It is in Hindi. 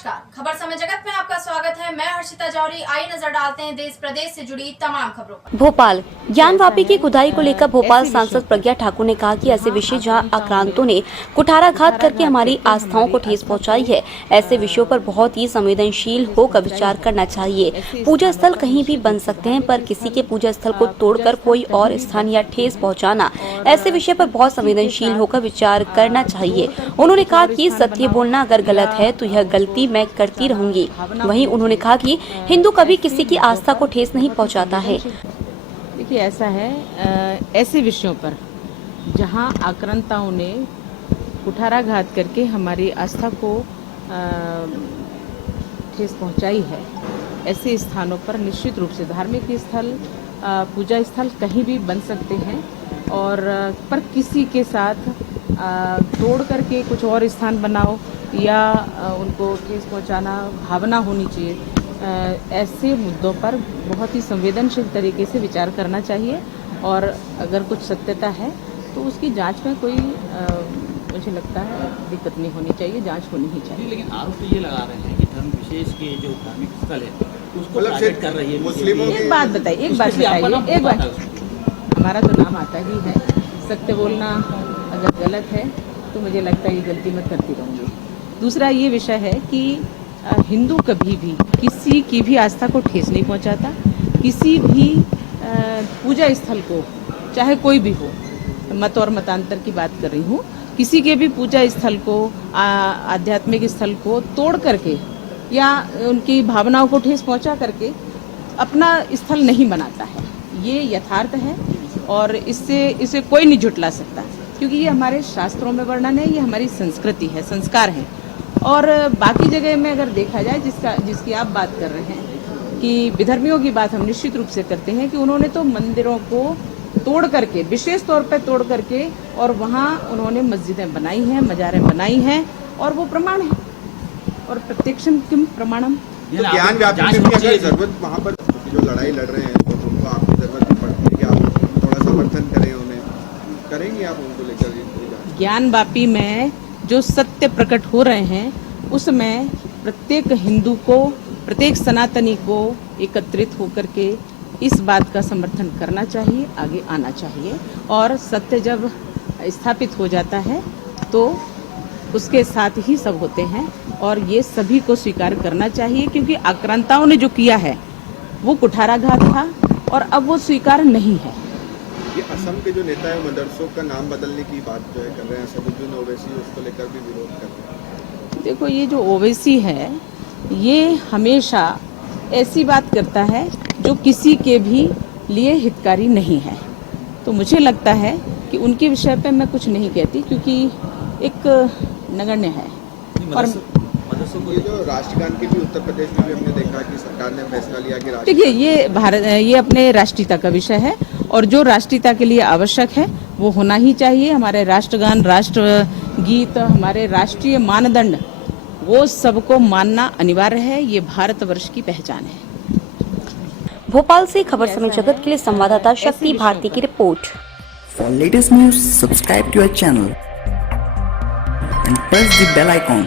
नमस्कार, खबर समय जगत में आपका स्वागत है। मैं हर्षिता जौहरी। आइए नजर डालते हैं देश प्रदेश से जुड़ी तमाम खबरों पर। भोपाल ज्ञानवापी की खुदाई को लेकर भोपाल सांसद प्रज्ञा ठाकुर ने कहा कि ऐसे विषय जहां आक्रांतों ने कुठाराघात करके हमारी आस्थाओं को ठेस पहुंचाई है, ऐसे विषयों पर बहुत ही संवेदनशील होकर विचार करना चाहिए। पूजा स्थल कहीं भी बन सकते हैं, पर किसी के पूजा स्थल को तोड़कर कोई और स्थान या ठेस पहुँचाना, ऐसे विषय पर बहुत संवेदनशील होकर विचार करना चाहिए। उन्होंने कहा कि सत्य बोलना अगर गलत है तो यह गलती मैं करती रहूंगी। वहीं उन्होंने कहा कि हिंदू कभी किसी की आस्था को ठेस नहीं पहुंचाता है। देखिए, ऐसा है, ऐसे विषयों पर जहां आक्रांताओं ने कुठाराघात करके हमारी आस्था को ठेस पहुंचाई है, ऐसे स्थानों पर निश्चित रूप से धार्मिक स्थल, पूजा स्थल कहीं भी बन सकते हैं, और पर किसी के साथ तोड़ करके कुछ और स्थान बनाओ या उनको ठेस पहुंचाना भावना होनी चाहिए। ऐसे मुद्दों पर बहुत ही संवेदनशील तरीके से विचार करना चाहिए, और अगर कुछ सत्यता है तो उसकी जांच में कोई मुझे लगता है दिक्कत नहीं होनी चाहिए, जांच होनी ही चाहिए। लेकिन आरोप ये लगा रहे हैं कि धर्म विशेष के जो धार्मिक स्थल है उसको टारगेट कर रही है मुस्लिमों। एक बात बताइए, हमारा तो नाम आता ही है। सत्य बोलना अगर गलत है तो मुझे लगता है ये गलती मैं करती रहूँगी। दूसरा ये विषय है कि हिंदू कभी भी किसी की भी आस्था को ठेस नहीं पहुंचाता। किसी भी पूजा स्थल को, चाहे कोई भी हो, मत और मतांतर की बात कर रही हूँ, किसी के भी पूजा स्थल को, आध्यात्मिक स्थल को तोड़ करके या उनकी भावनाओं को ठेस पहुंचा करके अपना स्थल नहीं बनाता है। ये यथार्थ है और इसे कोई नहीं झुटला सकता, क्योंकि ये हमारे शास्त्रों में वर्णन है, ये हमारी संस्कृति है, संस्कार है। और बाकी जगह में अगर देखा जाए, जिसकी आप बात कर रहे हैं कि विधर्मियों की बात हम निश्चित रूप से करते हैं कि उन्होंने तो मंदिरों को तोड़ करके, विशेष तौर पर तोड़ करके, और वहाँ उन्होंने मस्जिदें बनाई हैं, मजारें बनाई हैं, और वो प्रमाण है, और प्रत्यक्षम किम प्रमाणम। तो ज्ञान व्यापी में भी अगर जरूरत, वहाँ पर जो लड़ाई लड़ रहे हैं तो उनको आपकी जरूरत पड़ती है कि आप थोड़ा समर्थन करें, उन्हें करेंगे आप उनको लेकर? ज्ञानवापी में जो सत्य प्रकट हो रहे हैं उसमें प्रत्येक हिंदू को, प्रत्येक सनातनी को एकत्रित होकर के इस बात का समर्थन करना चाहिए, आगे आना चाहिए। और सत्य जब स्थापित हो जाता है तो उसके साथ ही सब होते हैं, और ये सभी को स्वीकार करना चाहिए, क्योंकि आक्रांताओं ने जो किया है वो कुठाराघात था और अब वो स्वीकार नहीं है। ये असम के जो नेता है मदरसों का नाम बदलने की बात जो है कर रहे हैं, असदुद्दीन ओवैसी, उसको लेकर भी विरोध कर रहे हैं। देखो, ये जो ओवैसी है ये हमेशा ऐसी बात करता है जो किसी के भी लिए हितकारी नहीं है। तो मुझे लगता है कि उनके विषय पे मैं कुछ नहीं कहती, क्योंकि एक नगण्य है। और ये जो राष्ट्रगान के भी उत्तर प्रदेश में भी हमने देखा कि सरकार ने फैसला लिया कि देखिए, ये अपने राष्ट्रीयता का विषय है, और जो राष्ट्रीयता के लिए आवश्यक है वो होना ही चाहिए। हमारे राष्ट्रगान, राष्ट्रगीत, हमारे राष्ट्रीय मानदंड, वो सबको मानना अनिवार्य है। ये भारतवर्ष की पहचान है। भोपाल से खबर समय जगत के लिए संवाददाता शक्ति भारती की report. For latest news, subscribe to our channel and press the bell icon.